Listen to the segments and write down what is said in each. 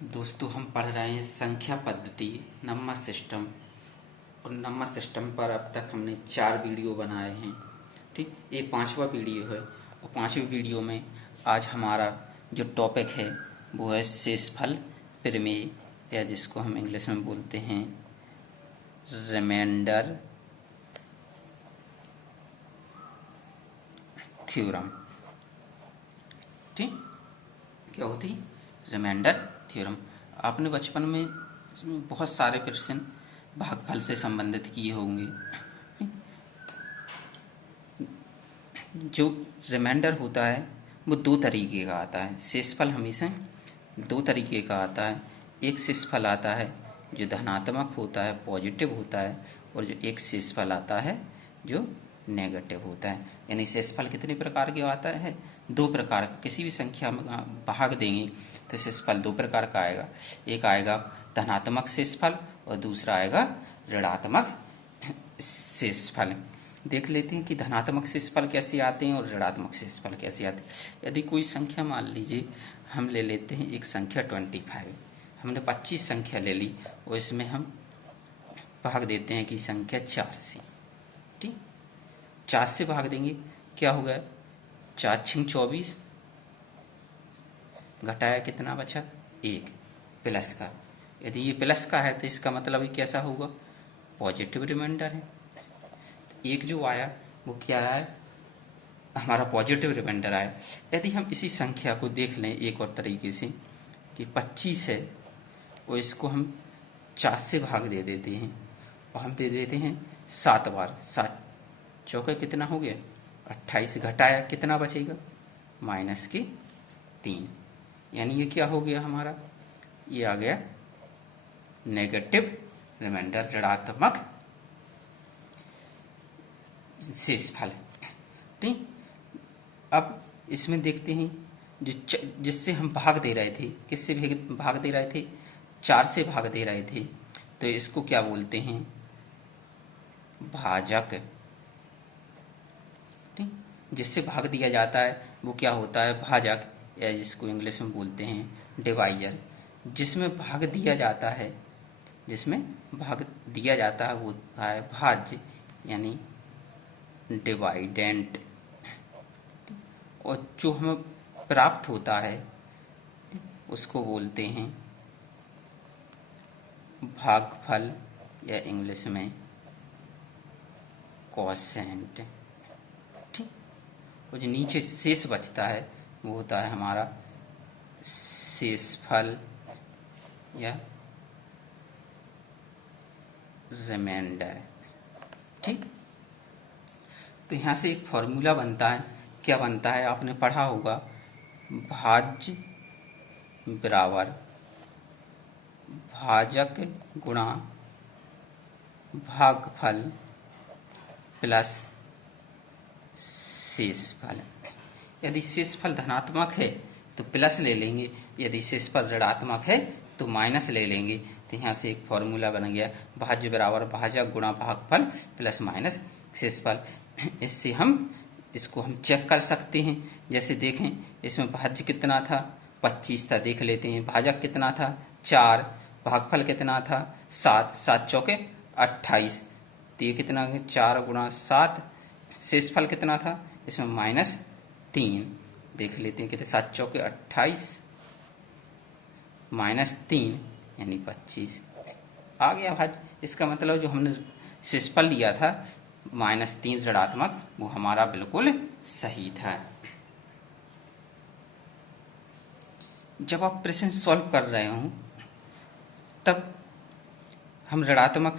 दोस्तों हम पढ़ रहे हैं संख्या पद्धति नंबर सिस्टम। और नंबर सिस्टम पर अब तक हमने 4 वीडियो बनाए हैं। ठीक, ये 5वां वीडियो है। और 5वें वीडियो में आज हमारा जो टॉपिक है वो है शेषफल प्रमेय, या जिसको हम इंग्लिश में बोलते हैं रिमाइंडर थ्योरम। ठीक, क्या होती रिमाइंडर थ्योरम। आपने बचपन में इसमें बहुत सारे प्रश्न भागफल से संबंधित किए होंगे। जो रिमाइंडर होता है वो 2 तरीके का आता है। शेषफल हमेशा 2 तरीके का आता है। एक शेषफल आता है जो धनात्मक होता है, पॉजिटिव होता है, और जो एक शेषफल आता है जो नेगेटिव होता है। यानी शेषफल कितने प्रकार के आता है? 2 प्रकार का। किसी भी संख्या में भाग देंगे तो शेषफल 2 प्रकार का आएगा। एक आएगा धनात्मक शेषफल और दूसरा आएगा ऋणात्मक शेषफल। देख लेते हैं कि धनात्मक शेषफल कैसे आते हैं और ऋणात्मक शेषफल कैसे आते हैं। यदि कोई संख्या मान लीजिए हम ले लेते हैं एक संख्या 25, हमने 25 संख्या ले ली और इसमें हम भाग देते हैं कि संख्या 4 से। ठीक, 4 से भाग देंगे, क्या हो गया? 4 छिंग 24, घटाया कितना बचा? 1, प्लस का। यदि ये प्लस का है तो इसका मतलब ये कैसा होगा? पॉजिटिव रिमाइंडर है। एक जो आया वो क्या है? हमारा पॉजिटिव रिमाइंडर आया। यदि हम इसी संख्या को देख लें एक और तरीके से कि 25 है और इसको हम 4 से भाग दे देते हैं और हम दे देते हैं 7 बार। 7 चौके कितना हो गया? 28, घटाया कितना बचेगा? -3। यानी ये क्या हो गया हमारा? ये आ गया नेगेटिव रिमाइंडर, ऋणात्मक शेषफल। ठीक, अब इसमें देखते हैं जो जिससे हम भाग दे रहे थे, किससे भाग दे रहे थे? 4 से भाग दे रहे थे, तो इसको क्या बोलते हैं? भाजक। ठीक, जिससे भाग दिया जाता है वो क्या होता है? भाजक, या जिसको इंग्लिश में बोलते हैं डिवाइजर। जिसमें भाग दिया जाता है, जिसमें भाग दिया जाता है वो होता है भाज्य, यानी डिवाइडेंट। और जो हमें प्राप्त होता है उसको बोलते हैं भागफल, या इंग्लिश में क्वोशिएंट। ठीक, और जो नीचे शेष बचता है वो होता है हमारा शेषफल या रिमाइंडर। ठीक, तो यहाँ से एक फॉर्मूला बनता है। क्या बनता है? आपने पढ़ा होगा, भाज्य बराबर भाजक गुणा भागफल प्लस शेषफल। यदि शेषफल धनात्मक है तो प्लस ले लेंगे, यदि शेषफल ऋणात्मक है तो माइनस ले लेंगे। तो यहाँ से एक फॉर्मूला बन गया, भाज्य बराबर भाजक गुणा भागफल प्लस माइनस शेषफल। इससे हम इसको हम चेक कर सकते हैं। जैसे देखें, इसमें भाज्य कितना था? 25 था। देख लेते हैं भाजक कितना था? 4। भागफल कितना था? 7। 7 चौके 28। तो ये कितना? 4 गुणा 7। शेषफल कितना था? इसमें -3। देख लेते हैं कितने? 7 चौके 28 -3 यानी 25 आ गया भाज्य। इसका मतलब जो हमने शेषफल लिया था -3 ऋणात्मक, वो हमारा बिल्कुल सही था। जब आप प्रश्न सॉल्व कर रहे हो तब हम ऋणात्मक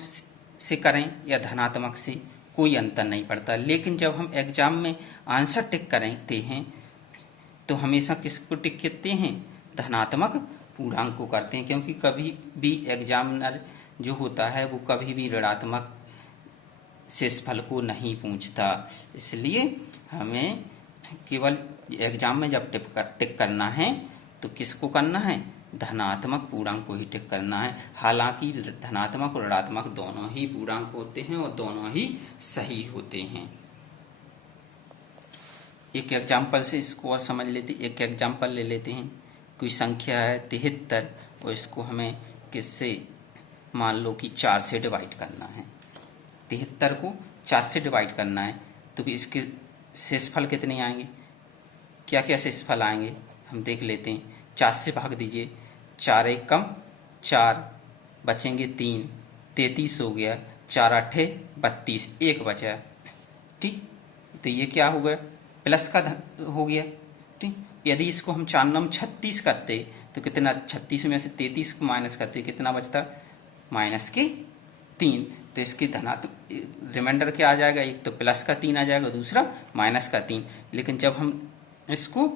से करें या धनात्मक से, कोई अंतर नहीं पड़ता। लेकिन जब हम एग्जाम में आंसर टिक करते हैं तो हमेशा किसको टिक करते हैं? धनात्मक पूर्णांक को करते हैं, क्योंकि कभी भी एग्जामिनर जो होता है वो कभी भी ऋणात्मक शेषफल को नहीं पूछता। इसलिए हमें केवल एग्जाम में जब टिक करना है तो किसको करना है? धनात्मक पूर्णांक को ही टिक करना है। हालांकि धनात्मक और ऋणात्मक दोनों ही पूर्णांक होते हैं और दोनों ही सही होते हैं। एक एग्जाम्पल से इसको और समझ लेते। एक एग्जाम्पल ले लेते हैं। कोई संख्या है 73 और इसको हमें किससे, मान लो कि 4 से डिवाइड करना है। 73 को 4 से डिवाइड करना है तो इसके शेषफल कितने आएंगे, क्या क्या शेषफल आएंगे हम देख लेते हैं। 4 से भाग दीजिए, 4 एक कम 4, बचेंगे 3, 33 हो गया, 4 आठे 32, एक बचा। ठीक, तो ये क्या हो गया, प्लस का हो गया। ठीक, यदि इसको हम 4 नम 36 करते तो कितना, 36 में से 33 को माइनस करते कितना बचता, माइनस के 3। तो इसकी धनात्मक रिमाइंडर क्या आ जाएगा, एक तो प्लस का 3 आ जाएगा, दूसरा माइनस का 3। लेकिन जब हम इसको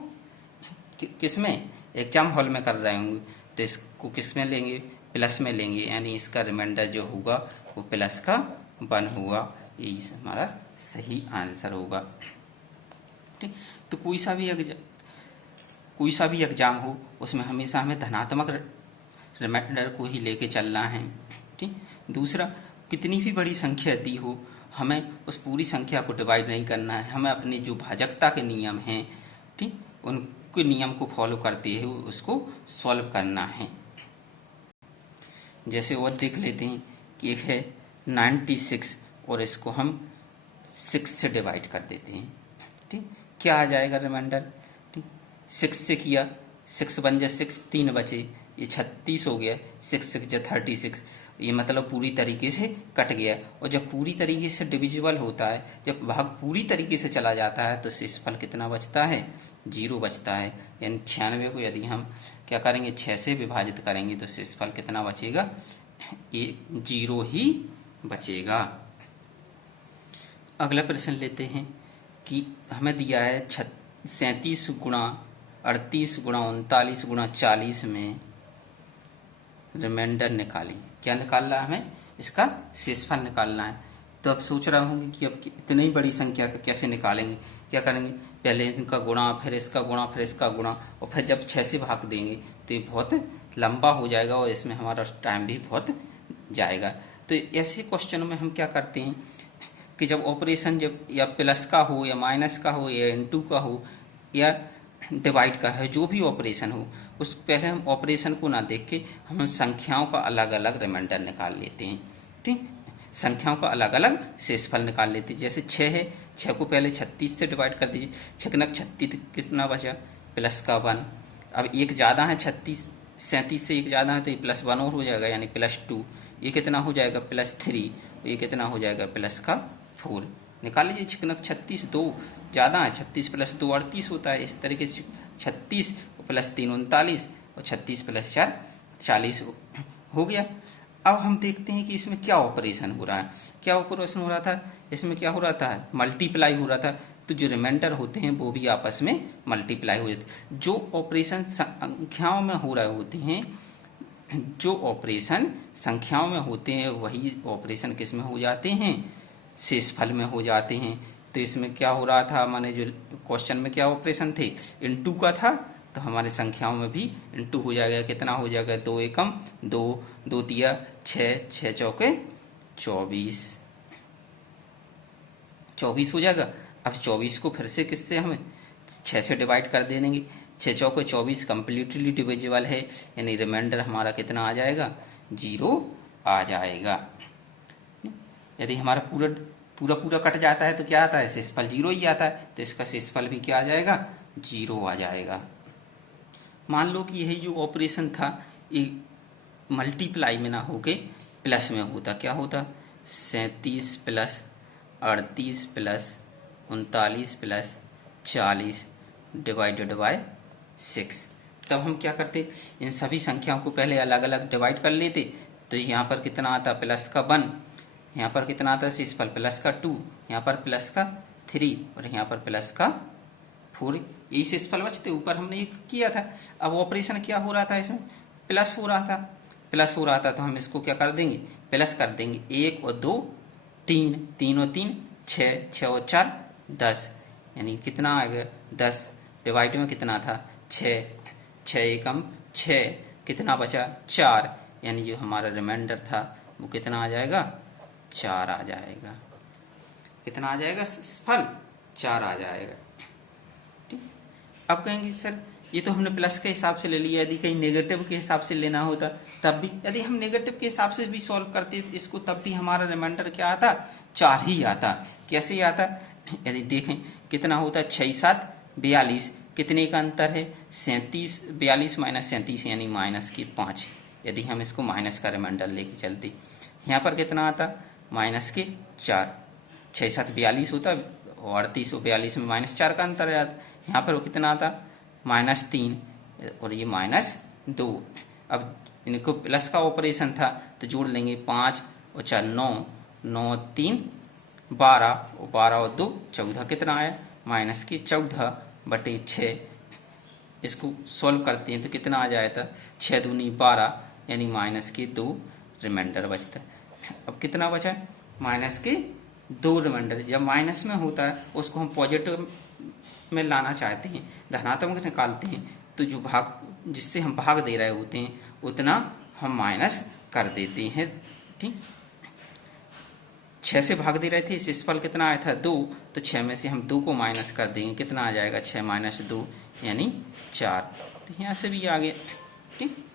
किस में, एग्जाम हॉल में कर रहे होंगे तो इसको किस में लेंगे, प्लस में लेंगे, यानी इसका रिमाइंडर जो होगा वो प्लस का 1 होगा। यही हमारा सही आंसर होगा। ठीक, तो कोई सा भी एग्जाम हो उसमें हमेशा हमें धनात्मक रिमाइंडर को ही लेके चलना है। ठीक, दूसरा, कितनी भी बड़ी संख्या दी हो हमें उस पूरी संख्या को डिवाइड नहीं करना है, हमें अपने जो भाजकता के नियम हैं, ठीक, उनके नियम को फॉलो करते हुए उसको सॉल्व करना है। जैसे और देख लेते हैं कि एक है 96 और इसको हम 6 से डिवाइड कर देते हैं। ठीक, क्या आ जाएगा रिमाइंडर, ठीक, 6 से किया, 6 बन जाए 6, 3 बचे, ये 36 हो गया, 6 6 जा 36, ये मतलब पूरी तरीके से कट गया। और जब पूरी तरीके से डिविजिबल होता है, जब भाग पूरी तरीके से चला जाता है तो शेषफल कितना बचता है, 0 बचता है। यानी 96 को यदि हम क्या करेंगे, 6 से विभाजित करेंगे तो शेषफल कितना बचेगा, ये 0 ही बचेगा। अगला प्रश्न लेते हैं कि हमें दिया है 37 गुणा 38 गुणा 39 गुणा 40 में रिमाइंडर निकालिए। क्या निकालना है हमें, इसका शेषफल निकालना है। तो अब सोच रहा हूँ कि अब इतनी बड़ी संख्या का कैसे निकालेंगे, क्या करेंगे, पहले इनका गुणा, फिर इसका गुणा, फिर इसका गुणा, और फिर जब 6 से भाग देंगे तो ये बहुत लंबा हो जाएगा और इसमें हमारा टाइम भी बहुत जाएगा। तो ऐसे क्वेश्चनों में हम क्या करते हैं कि जब ऑपरेशन जब या प्लस का हो या माइनस का हो या इनटू का हो या डिवाइड का है, जो भी ऑपरेशन हो, उस पहले हम ऑपरेशन को ना देख के हम संख्याओं का अलग अलग रिमाइंडर निकाल लेते हैं। ठीक, संख्याओं का अलग अलग शेषफल निकाल लेते हैं। जैसे 6 है, 6 को पहले 36 से डिवाइड कर दीजिए, 6 नक 36 कितना बचा, प्लस का 1। अब एक ज़्यादा है, 37 से एक ज़्यादा है तो ये +1 और हो जाएगा, यानी +2। ये कितना हो जाएगा, +3। ये कितना हो जाएगा, प्लस का 4। निकाल लीजिए, 6 नक 36, 2 ज़्यादा है, 36 + 2 38 होता है। इस तरीके से 36 + 3 39 और 36 + 4 40 हो गया। अब हम देखते हैं कि इसमें क्या ऑपरेशन हो रहा है। क्या ऑपरेशन हो रहा था, इसमें क्या हो रहा था, मल्टीप्लाई हो रहा था। तो जो रिमाइंडर होते हैं वो भी आपस में मल्टीप्लाई हो जाते। जो ऑपरेशन संख्याओं में हो रहे होते हैं, जो ऑपरेशन संख्याओं में होते हैं वही ऑपरेशन किस में हो जाते हैं, शेषफल में हो जाते हैं। तो इसमें क्या हो रहा था, माने जो क्वेश्चन में क्या ऑपरेशन थे, इनटू का था, तो हमारे संख्याओं में भी इनटू हो जाएगा। कितना हो जाएगा, 2 एकम 2, 2 तिया 6, 6 चौके 24, 24 हो जाएगा। अब 24 को फिर से किससे हमें 6 से डिवाइड कर दे देंगे, 6 चौके 24 कम्प्लीटली डिविजिबल है, यानी रिमाइंडर हमारा कितना आ जाएगा, 0 आ जाएगा। यदि हमारा पूरा कट जाता है तो क्या आता है, शेषफल 0 ही आता है। तो इसका शेषफल भी क्या आ जाएगा, 0 आ जाएगा। मान लो कि यही जो ऑपरेशन था ये मल्टीप्लाई में ना होके प्लस में होता, क्या होता, 37 + 38 + 39 + 40 डिवाइडेड बाय 6। तब हम क्या करते, इन सभी संख्याओं को पहले अलग अलग डिवाइड कर लेते। तो यहाँ पर कितना आता, प्लस का 1, यहाँ पर कितना आता है शेषफल, प्लस का 2, यहाँ पर प्लस का 3 और यहाँ पर प्लस का 4। यही शेषफल बचते, ऊपर हमने ये किया था। अब ऑपरेशन क्या हो रहा था, इसमें प्लस हो रहा था, तो हम इसको क्या कर देंगे, प्लस कर देंगे। 1 और 2 3, 3 और 3 6, 6 और 4 10, यानी कितना आ गया 10। डिवाइड में कितना था 6, 6 एकम 6, कितना बचा 4, यानी जो हमारा रिमाइंडर था वो कितना आ जाएगा, 4 आ जाएगा। कितना आ जाएगा, फल 4 आ जाएगा। ठीक, अब कहेंगे सर ये तो हमने प्लस के हिसाब से ले लिया, यदि कहीं नेगेटिव के हिसाब से लेना होता तब भी, यदि हम नेगेटिव के हिसाब से भी सॉल्व करते इसको तब भी हमारा रिमाइंडर क्या आता, 4 ही आता। कैसे आता, यदि देखें कितना होता है 6 7 42, कितने का अंतर है 37, 42 माइनस 37 यानी माइनस की 5। यदि हम इसको माइनस का रिमाइंडर लेके चलते, यहाँ पर कितना आता माइनस के 4, 6 7 42 होता और 38 और 42 में माइनस 4 का अंतर आता। यहाँ पर कितना आता -3 और ये -2। अब इनको प्लस का ऑपरेशन था तो जोड़ लेंगे 5 और 4 9, 9 3 12 और 12 और 2 14, कितना आया माइनस की 14/6। इसको सॉल्व करते हैं तो कितना आ जाएगा 6 दूनी 12 यानी माइनस के 2 रिमाइंडर बचता है। अब कितना बचा माइनस के 2 रिमाइंडर। जब माइनस में होता है उसको हम पॉजिटिव में लाना चाहते हैं, धनात्मक निकालते हैं, तो जो भाग जिससे हम भाग दे रहे होते हैं उतना हम माइनस कर देते हैं। ठीक, 6 से भाग दे रहे थे, शेषफल कितना आया था 2, तो 6 में से हम 2 को माइनस कर देंगे, कितना आ जाएगा 6 - 2 यानी 4। तो यहाँ से भी आ गया। ठीक।